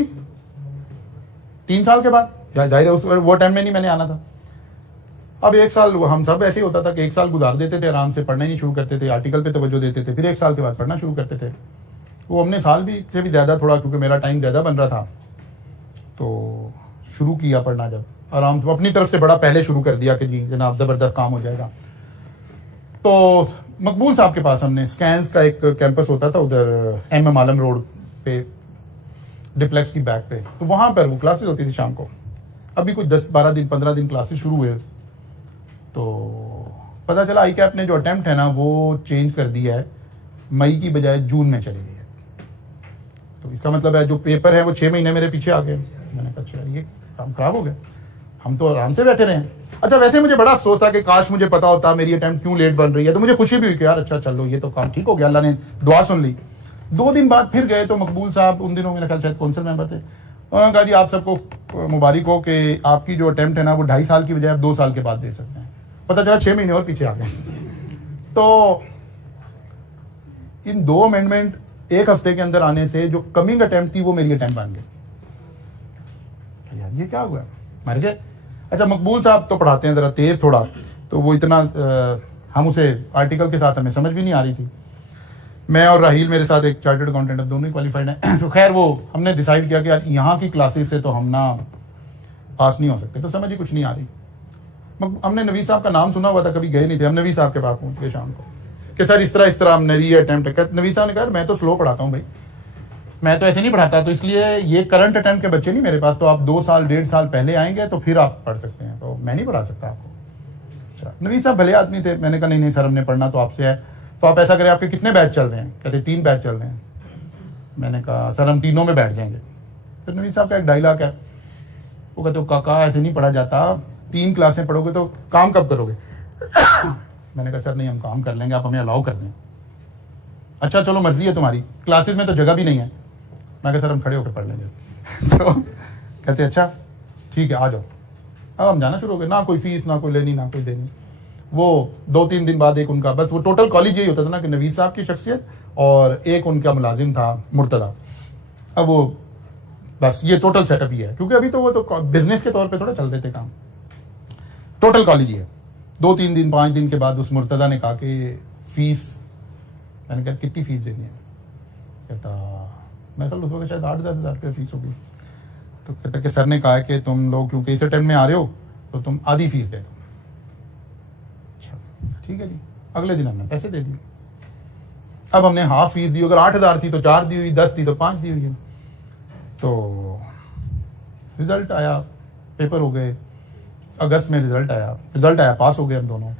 3 साल के बाद, जाहिर है वो टाइम में नहीं मैंने आना था। अब 1 साल हम सब ऐसे ही होता था कि 1 साल गुजार देते थे, आराम से पढ़ना ही नहीं शुरू करते थे, आर्टिकल पे तवज्जो देते थे, फिर 1 साल के बाद पढ़ना शुरू करते थे। वो हमने साल भी से भी ज़्यादा, थोड़ा क्योंकि मेरा टाइम ज़्यादा बन रहा था, तो शुरू किया पढ़ना, जब आराम से अपनी तरफ से बड़ा पहले शुरू कर दिया कि जी जनाब ज़बरदस्त काम हो जाएगा। तो मकबूल साहब के पास हमने स्कैंस का एक कैंपस होता था उधर MM आलम रोड पे, डिप्लेक्स की बैक पे, तो वहाँ पर वो क्लासेस होती थी शाम को। अभी कुछ 10-12 दिन 15 दिन क्लासेस शुरू हुए, तो पता चला ICAP ने जो अटेम्प्ट है ना वो चेंज कर दिया है, मई की बजाय जून में चली गई है। तो इसका मतलब है जो पेपर है वो 6 महीने मेरे पीछे आ गए। मैंने कहा अच्छा ये काम खराब हो गया, हम तो आराम से बैठे रहे हैं। अच्छा, वैसे मुझे बड़ा अफसोस था कि काश मुझे पता होता मेरी अटेम्प्ट क्यों लेट बन रही है, तो मुझे खुशी भी हुई कि यार अच्छा चलो ये तो काम ठीक हो गया, अल्लाह ने दुआ सुन ली। 2 दिन बाद फिर गए तो मकबूल साहब, उन दिनों मेरे ख्याल शायद कौंसिल मेंबर थे, उन्होंने कहा जी आप सबको मुबारक हो कि आपकी जो अटेम्प्ट है ना वो 2.5 साल की बजाय आप 2 साल के बाद दे सकते हैं। पता चला 6 महीने और पीछे आ गए। तो इन 2 अमेंडमेंट 1 हफ्ते के अंदर आने से जो कमिंग अटेम्प्ट थी वो मेरी अटेम्प्ट बन गई। यार ये क्या हुआ, मर गए। अच्छा, मकबूल साहब तो पढ़ाते हैं जरा तेज थोड़ा, तो वो इतना हम उसे आर्टिकल के साथ हमें समझ भी नहीं आ रही थी। मैं और राहील मेरे साथ एक चार्टर्ड अकाउंटेंट, अब दोनों ही क्वालिफाइड हैं। तो खैर वो हमने डिसाइड किया कि यार यहाँ की क्लासेस से तो हम ना पास नहीं हो सकते, तो समझ ही कुछ नहीं आ रही। हमने नवीद साहब का नाम सुना हुआ था, कभी गए नहीं थे। हम नवीद साहब के पास पहुंच गए शाम को कि सर इस तरह हमने ये अटेम्प्ट। नवीद साहब ने कहा मैं तो स्लो पढ़ाता हूँ भाई, मैं तो ऐसे नहीं पढ़ाता, तो इसलिए ये करंट अटेम्प्ट के बच्चे नहीं मेरे पास, तो आप 2 साल 1.5 साल पहले आएंगे तो फिर आप पढ़ सकते हैं, तो मैं नहीं पढ़ा सकता आपको। अच्छा, नवीद साहब भले आदमी थे। मैंने कहा नहीं सर, हमने पढ़ना तो आपसे है, तो आप ऐसा करें आपके कितने बैच चल रहे हैं? कहते 3 बैच चल रहे हैं। मैंने कहा सर हम तीनों में बैठ जाएंगे। फिर नवीद साहब का एक डायलॉग है, वो कहते हो काका ऐसे नहीं पढ़ा जाता, 3 क्लासें पढ़ोगे तो काम कब करोगे? मैंने कहा सर नहीं, हम काम कर लेंगे, आप हमें अलाउ कर दें। अच्छा चलो मर्जी है तुम्हारी, क्लासेस में तो जगह भी नहीं है। मैं कहा सर हम खड़े होकर पढ़ लेंगे। तो कहते अच्छा ठीक है आ जाओ। अब हम जाना शुरू हो गए, ना कोई फीस, ना कोई लेनी, ना कोई देनी। वो 2-3 दिन बाद एक उनका, बस वो टोटल कॉलेज यही होता था ना कि नवीद साहब की शख्सियत और एक उनका मुलाजिम था मुर्तदा। अब वो बस ये टोटल सेटअप ही है, क्योंकि अभी तो वो तो बिजनेस के तौर पे थोड़ा चल रहे थे काम। टोटल कॉलेज ही है। 2-3 दिन 5 दिन के बाद उस मुर्तदा ने कहा कि फीस, मैंने कहा कितनी फीस देनी है? कहता मैं कल उस वक्त शायद 8-10 हज़ार रुपये फीस होगी। तो कहता कि सर ने कहा है कि तुम लोग क्योंकि इस अटेम्प्ट में आ रहे हो तो तुम आधी फीस दे दो। अच्छा ठीक है जी। अगले दिन हमने पैसे दे दिए। अब हमने हाफ फीस दी, अगर 8,000 थी तो 4 दी हुई, 10 थी तो 5 दी हुई। तो रिजल्ट आया, पेपर हो गए, अगस्त में रिजल्ट आया, पास हो गए हम दोनों।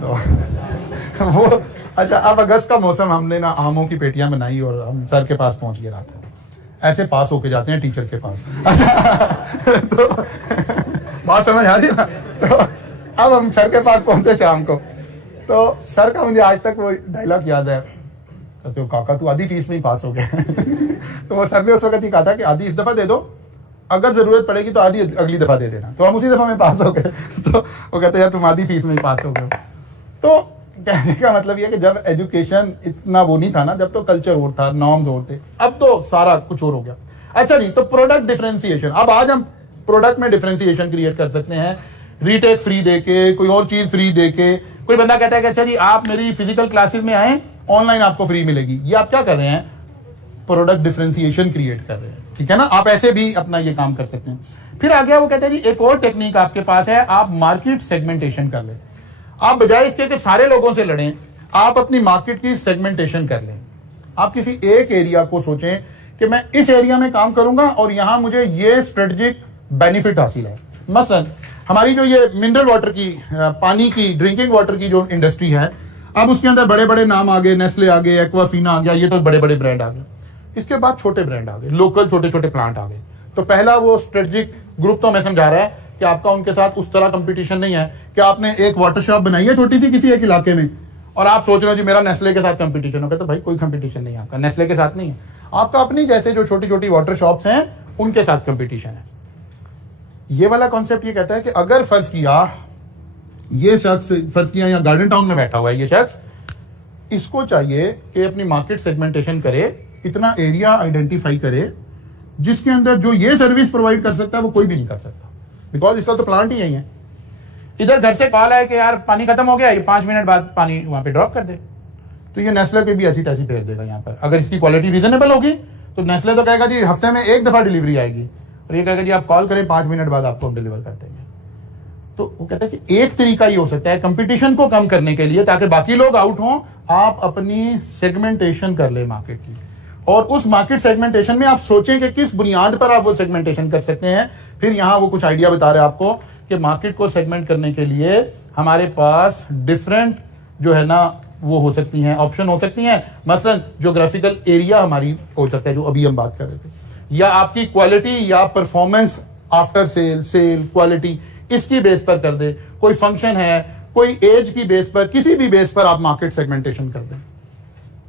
तो वो अच्छा, अब अगस्त का मौसम, हमने ना आमों की पेटियां बनाई और हम सर के पास पहुंच गए रात को। ऐसे पास होके जाते हैं टीचर के पास। तो बात समझ आ रही है ना? तो अब हम सर के पास पहुंचे शाम को, तो सर का मुझे आज तक वो डायलॉग याद है, कहते हो काका तू आधी फीस में ही पास हो गया। तो वो सर ने उस वक्त ही कहा था कि आधी इस दफा दे दो, अगर जरूरत पड़ेगी तो आधी अगली दफा दे देना। तो हम उसी दफा में पास हो गए। तो वो कहते यार तुम आधी फीस में ही पास हो गए। तो कहने का मतलब ये कि जब एजुकेशन इतना वो नहीं था ना, जब तो कल्चर और था, नॉर्म्स और थे, अब तो सारा कुछ और हो गया। अच्छा नहीं, तो प्रोडक्ट डिफरेंशिएशन, अब आज हम प्रोडक्ट में डिफरेंशिएशन क्रिएट कर सकते हैं, रीटेक फ्री देके, कोई और चीज फ्री देके। कोई बंदा कहता है कि अच्छा जी आप मेरी फिजिकल क्लासेस में आए, ऑनलाइन आपको फ्री मिलेगी। ये आप क्या कर रहे हैं? प्रोडक्ट डिफरेंशिएशन क्रिएट कर रहे हैं, ठीक है ना? आप ऐसे भी अपना ये काम कर सकते हैं। फिर आ गया, वो कहते हैं जी एक और टेक्निक आपके पास है, आप मार्केट सेगमेंटेशन कर लें। आप बजाय इसके कि सारे लोगों से लड़ें, आप अपनी मार्केट की सेगमेंटेशन कर लें। आप किसी एक एरिया को सोचें कि मैं इस एरिया में काम करूंगा और यहां मुझे ये स्ट्रेटेजिक बेनिफिट हासिल है। मसलन हमारी जो ये मिनरल वाटर की, पानी की, ड्रिंकिंग वाटर की जो इंडस्ट्री है, अब उसके अंदर बड़े बड़े नाम आ गए, नेस्ले आ गए, एक्वाफिना आ गया, ये तो बड़े बड़े ब्रांड आ गए। इसके बाद छोटे ब्रांड आ गए, लोकल छोटे छोटे प्लांट आ गए। तो पहला वो स्ट्रेटेजिक ग्रुप तो हमें समझा रहा है कि आपका उनके साथ उस तरह कंपटीशन नहीं है कि आपने एक वाटर शॉप बनाई है छोटी सी किसी एक इलाके में और आप सोच रहे हो जी मेरा नेस्ले के साथ कंपटीशन होगा। तो भाई कोई कंपटीशन नहीं है आपका, नेस्ले के साथ नहीं है आपका, अपनी जैसे जो छोटी छोटी वाटर शॉप्स हैं उनके साथ कंपटीशन है। ये वाला कॉन्सेप्ट ये कहता है कि अगर फर्ज किया ये शख्स, फर्ज किया यहाँ गार्डन टाउन में बैठा हुआ है ये शख्स, इसको चाहिए कि अपनी मार्केट सेगमेंटेशन करे, इतना एरिया आइडेंटिफाई करे जिसके अंदर जो ये सर्विस प्रोवाइड कर सकता है वो कोई भी नहीं कर सकता, बिकॉज इसका तो प्लांट ही यही है। इधर घर से कॉल है कि यार पानी खत्म हो गया, ये 5 मिनट बाद पानी वहां पे ड्रॉप कर दे, तो ये नेस्ले पे भी ऐसी तैसी भेज देगा यहाँ पर। अगर इसकी क्वालिटी रीजनेबल होगी तो नेस्ले तो कहेगा जी हफ्ते में 1 दफा डिलीवरी आएगी, और ये कहेगा जी आप कॉल करें 5 मिनट बाद आपको हम डिलीवर कर देंगे। तो वो कहता है कि एक तरीका ये हो सकता है कंपटीशन को कम करने के लिए, ताकि बाकी लोग आउट हों, आप अपनी सेगमेंटेशन कर ले मार्केट की, और उस मार्केट सेगमेंटेशन में आप सोचें कि किस बुनियाद पर आप वो सेगमेंटेशन कर सकते हैं। फिर यहां वो कुछ आइडिया बता रहे हैं आपको कि मार्केट को सेगमेंट करने के लिए हमारे पास डिफरेंट जो है ना वो हो सकती हैं, ऑप्शन हो सकती हैं। मसलन ज्योग्राफिकल एरिया हमारी हो सकता है जो अभी हम बात कर रहे थे, या आपकी क्वालिटी या परफॉर्मेंस आफ्टर सेल क्वालिटी, इसकी बेस पर कर दे। कोई फंक्शन है, कोई एज की बेस पर, किसी भी बेस पर आप मार्केट सेगमेंटेशन कर दें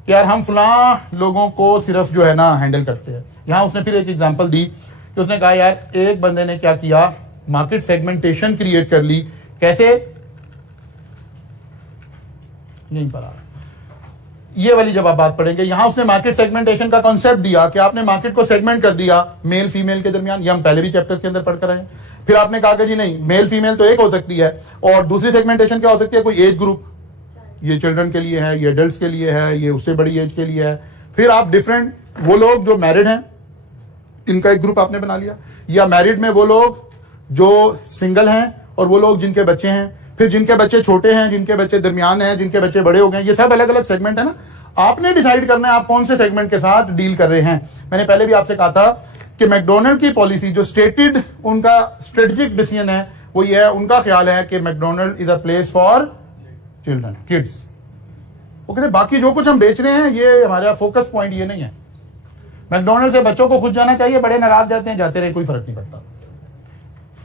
कि यार हम फलां लोगों को सिर्फ जो है ना हैंडल करते हैं। यहां उसने फिर एक एग्जांपल दी कि उसने कहा यार एक बंदे ने क्या किया, मार्केट सेगमेंटेशन क्रिएट कर ली। कैसे? यहीं पर आ ये वाली जब आप बात पढ़ेंगे, यहां उसने मार्केट सेगमेंटेशन का कॉन्सेप्ट दिया कि आपने मार्केट को सेगमेंट कर दिया मेल फीमेल के दरमियान। ये हम पहले भी चैप्टर के अंदर पढ़कर आए। फिर आपने कहा कि जी नहीं, मेल फीमेल तो एक हो सकती है, और दूसरी सेगमेंटेशन क्या हो सकती है, कोई एज ग्रुप, ये चिल्ड्रन के लिए है, ये एडल्ट्स के लिए है, ये उससे बड़ी एज के लिए है। फिर आप डिफरेंट, वो लोग जो मैरिड हैं इनका एक ग्रुप आपने बना लिया, या मैरिड में वो लोग जो सिंगल हैं और वो लोग जिनके बच्चे हैं, फिर जिनके बच्चे छोटे हैं, जिनके बच्चे दरमियान हैं, जिनके बच्चे बड़े हो गए। ये सब अलग अलग सेगमेंट है ना। आपने डिसाइड करना है आप कौन से सेगमेंट के साथ डील कर रहे हैं। मैंने पहले भी आपसे कहा था कि मैकडोनल्ड की पॉलिसी जो स्टेटेड उनका स्ट्रेटेजिक डिसीजन है वो ये है, उनका ख्याल है कि McDonald is a place for children, kids. वो कहते बाकी जो कुछ हम बेच रहे हैं ये हमारा फोकस पॉइंट ये नहीं है। मैकडोनल्ड से बच्चों को खुद जाना चाहिए, बड़े नाराज जाते हैं, जाते रहे, कोई फर्क नहीं पड़ता।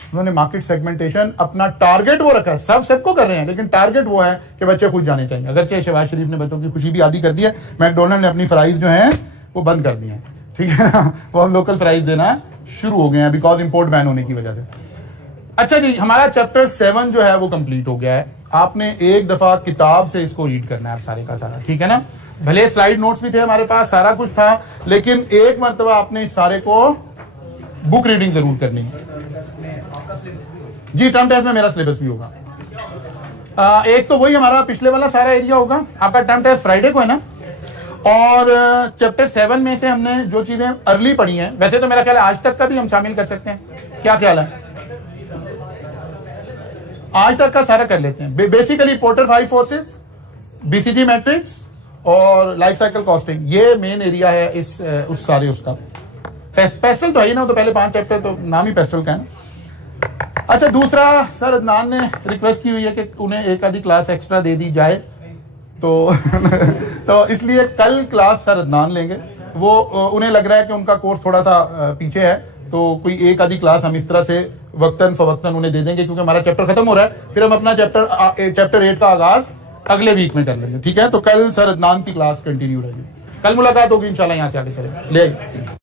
उन्होंने मार्केट सेगमेंटेशन अपना टारगेट वो रखा है, सबको कर रहे हैं, लेकिन टारगेट वो है कि बच्चे खुद जाने चाहिए। अगरचे शहबाज शरीफ ने बच्चों की खुशी भी आदी कर दी है, मैकडोनल्ड ने अपनी फ्राइज जो है वो बंद कर दी है, ठीक है ना, वो हम लोकल फ्राइज देना शुरू हो गए हैं बिकॉज इंपोर्ट बैन होने की वजह से। अच्छा जी, हमारा चैप्टर 7 जो है वो कंप्लीट हो गया है। आपने एक दफा किताब से इसको रीड करना है सारे का सारा, ठीक है ना। भले स्लाइड नोट्स भी थे हमारे पास, सारा कुछ था, लेकिन एक मरतबा आपने इस सारे को बुक रीडिंग जरूर करनी है जी। टर्म टेस्ट में मेरा सिलेबस भी होगा। एक तो वही हमारा पिछले वाला सारा एरिया होगा। आपका टर्म टेस्ट फ्राइडे को है ना, और चैप्टर 7 में से हमने जो चीजें अर्ली पढ़ी हैं, वैसे तो मेरा ख्याल है आज तक का भी हम शामिल कर सकते हैं, क्या ख्याल है? आज तक का सारा कर लेते हैं। Basically porter 5 forces, BCG matrix और लाइफ साइकिल कॉस्टिंग, ये मेन एरिया है इस उस सारे उसका। पेस्टल तो है ही ना, तो पहले 5 चैप्टर तो नाम ही पेस्टल का है ना। अच्छा, दूसरा सर अदनान ने रिक्वेस्ट की हुई है कि उन्हें एक आधी क्लास एक्स्ट्रा दे दी जाए, तो तो इसलिए कल क्लास सर अदनान लेंगे। वो उन्हें लग रहा है कि उनका कोर्स थोड़ा सा पीछे है, तो कोई एक आधी क्लास हम इस तरह से वक्तन फवक्तन उन्हें दे देंगे, क्योंकि हमारा चैप्टर खत्म हो रहा है। फिर हम अपना चैप्टर 8 का आगाज अगले वीक में कर लेंगे, ठीक है। तो कल सर अदनान की क्लास कंटिन्यू रहेगी। कल मुलाकात होगी इंशाल्लाह, यहाँ से आगे चलेंगे। ले